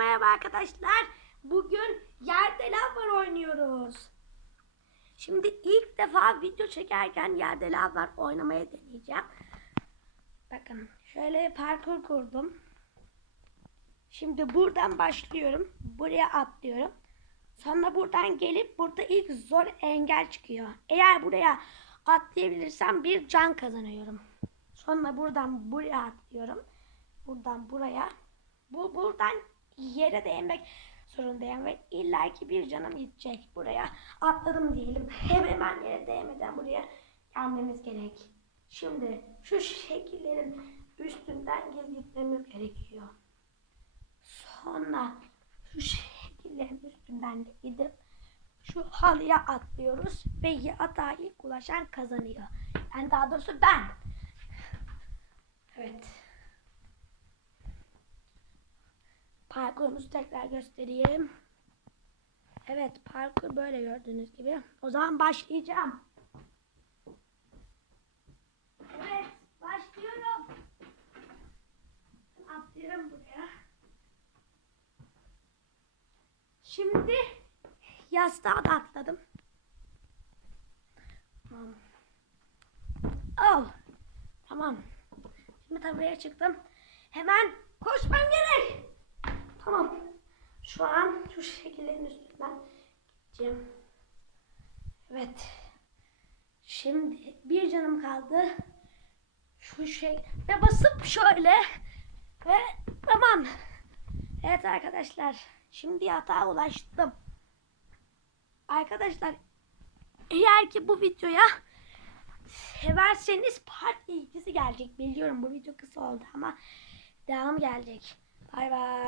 merhaba arkadaşlar. Bugün yerde lav var oynuyoruz. Şimdi ilk defa video çekerken yerde lav var oynamaya deneyeceğim. Bakın şöyle parkur kurdum. Şimdi buradan başlıyorum. Buraya atlıyorum. Sonra buradan gelip burada ilk zor engel çıkıyor. Eğer buraya atlayabilirsem bir can kazanıyorum. Sonra buradan buraya atlıyorum. Buradan buraya. Bu buradan yere değmek zorundayım ve illaki bir canım gidecek buraya. Atladım diyelim. Hemen yere değmeden buraya gelmemiz gerek. Şimdi şu şekillerin üstünden gitmemiz gerekiyor. Sonra şu şekillerin üstünden de gidip şu halıya atlıyoruz ve yatağa ilk ulaşan kazanıyor. Yani daha doğrusu ben. Evet. Parkurumuzu tekrar göstereyim. Evet parkur böyle gördüğünüz gibi. O zaman başlayacağım. Evet başlıyorum. Atlıyorum buraya. Şimdi yastığa da atladım. Tamam. Oh. Tamam. Şimdi tabii buraya çıktım. Hemen koşmam gerek. Tamam. Şu an şu şekillerin üstünden gideceğim. Evet. Şimdi bir canım kaldı. Şu şey ve basıp şöyle ve tamam. Evet arkadaşlar. Şimdi yatağa ulaştım. Arkadaşlar eğer ki bu videoya severseniz part ilgisi gelecek. Biliyorum bu video kısa oldu ama devam gelecek. Bay bay.